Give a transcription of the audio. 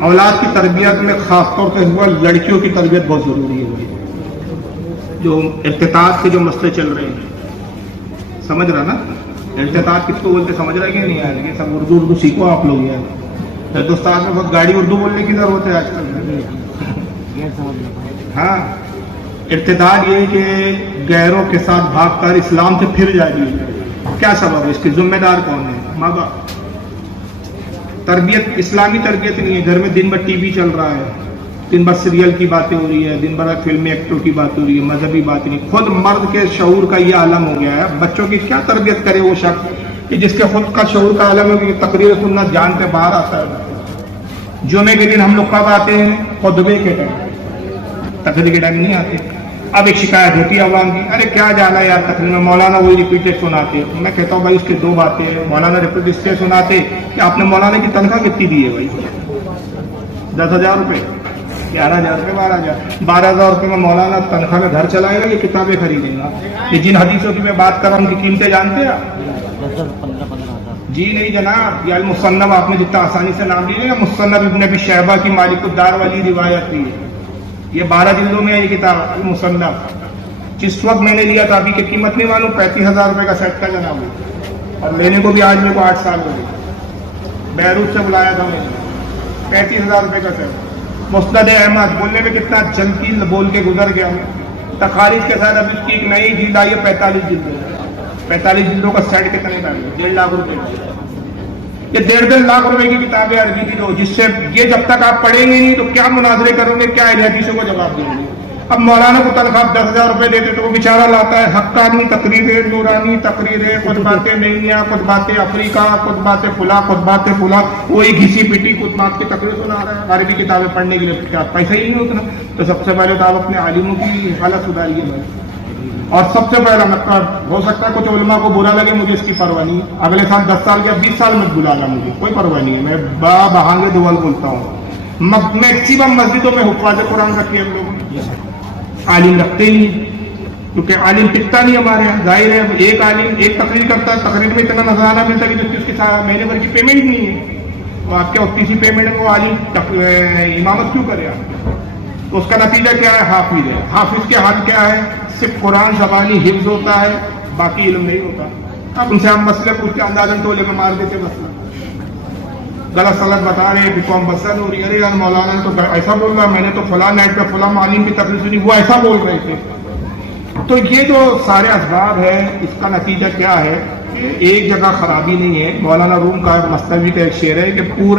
اولاد کی تربیت میں خاص طور سے ہوا لڑکیوں کی تربیت بہت ضروری ہے. جو ارتداد کے جو مسئلے چل رہے ہیں, سمجھ رہا نا, ارتداد کس کو بولتے سمجھ رہا کہ نہیں آج یہ سب اردو سیکھو آپ لوگ. یار ہندوستان میں بہت گاڑی اردو بولنے کی ضرورت ہے آج کل. ہاں, ارتداد یہ کہ غیروں کے ساتھ بھاگ کر اسلام سے پھر جائے. کیا سبب ہے اس کے ذمہ دار کون ہے؟ ماں باپ. تربیت اسلامی تربیت نہیں ہے. گھر میں دن بھر ٹی وی چل رہا ہے, دن بھر سیریل کی باتیں ہو رہی ہے, دن بھر فلمی ایکٹر کی بات ہو رہی ہے, مذہبی بات نہیں. خود مرد کے شعور کا یہ عالم ہو گیا ہے. بچوں کی کیا تربیت کرے وہ شخص کہ جس کے خود کا شعور کا عالم ہے کہ تقریر سننا جان کے باہر آتا ہے. جمعے کے دن ہم لوگ کب آتے ہیں؟ خطبے کے ٹائم, تقریر کے ٹائم نہیں آتے. اب ایک شکایت ہوتی ہے عوام کی, ارے کیا جانا یار تقریر میں, مولانا وہی ریپیٹڈ سناتے. میں کہتا ہوں بھائی اس کی دو باتیں ہیں. مولانا ریپیٹڈ اس سے سناتے کہ آپ نے مولانا کی تنخواہ کتنی دی ہے بھائی؟ 10,000 روپے, 11,000 روپے, 12,000. 12,000 روپے میں مولانا تنخواہ میں گھر چلائے گا, یہ کتابیں خریدیں گا. یہ جن حدیثوں کی میں بات کر رہا ہوں ان کی قیمتیں جانتے ہیں آپ؟ جی نہیں جناب. یہ المصنف آپ نے جتنا آسانی سے نام لیے, مصنف ابن ابی شیبہ کی مالک الدار والی روایت تھی. یہ 12 جلدوں میں ہے یہ کتاب المصنف. جس وقت میں نے لیا تھا, ابھی کی قیمت نہیں معلوم, 35,000 روپے کا سیٹ کا جناب. اور لینے کو بھی آج میرے کو 8 سال ہو گئے. بیروت سے بلایا تھا میں نے, 35,000 روپے کا سیٹ. مسند احمد بولنے میں کتنا جلدی بول کے گزر گیا. تخارج کے ساتھ ابھی اس کی ایک نئی جلد آئی ہے 45 جلدوں. 45 جلدوں کا سیٹ کتنے کا ہے؟ 1.5 لاکھ روپے. یہ 1.5 لاکھ روپے کی کتابیں عربی کی دو, جس سے یہ جب تک آپ پڑھیں گے نہیں تو کیا مناظرے کرو گے, کیا حدیثوں کو جواب دیں گے. اب مولانا کو تنخواہ 10,000 روپے دیتے تو وہ بیچارہ لاتا ہے حقانی تقریریں, نورانی تقریریں, خطبات نینیا, خطبات افریقہ, خطبات فلاں, خطبات فلاں, وہی گھسی پٹی خطبات کی تقریر سنا رہا ہے. عربی کتابیں پڑھنے کے لیے کیا پیسہ ہی نہیں ہوتا؟ تو سب سے پہلے تو آپ اپنے عالموں کی حالت سدھاریے. اور سب سے پہلا مطلب ہو سکتا ہے کچھ علماء کو برا لگے, مجھے اس کی پرواہ نہیں. اگلے سال 10 سال یا 20 سال میں بلانا, مجھے کوئی پرواہ نہیں ہے. میں بہانگے دول بولتا ہوں. میکسیمم مسجدوں میں حفاظ قرآن رکھے ہم لوگ, عالم رکھتے ہی نہیں, کیونکہ عالم ٹکتا نہیں ہمارے یہاں. ظاہر ہے ایک عالم ایک تقریر کرتا ہے, تقریر میں اتنا نذرانہ ملتا ہے کہ اس کے ساتھ مہینے بھر کی پیمنٹ نہیں ہے. تو آپ کیا اتنی سی پیمنٹ میں وہ عالم امامت کیوں کرے آپ؟ تو اس کا نتیجہ کیا ہے؟ حافظ ہے. حافظ کے حال کیا ہے؟ صرف قرآن زبانی حفظ ہوتا ہے, باقی علم نہیں ہوتا. اب ان سے ہم مسئلے پوچھتے اندازن تو لے مار دیتے مسئلہ. غلط سلط بتا رہے, بیکام بسن ہو رہی, ارے یار مولانا تو ایسا بول رہا, میں نے تو فلاں نیٹ پہ فلاں عالم کی تقریر سنی, وہ ایسا بول رہے تھے. تو یہ جو سارے اسباب ہے, اس کا نتیجہ کیا ہے کہ ایک جگہ خرابی نہیں ہے. مولانا روم کا مستوی کا ایک شعر ہے کہ پورا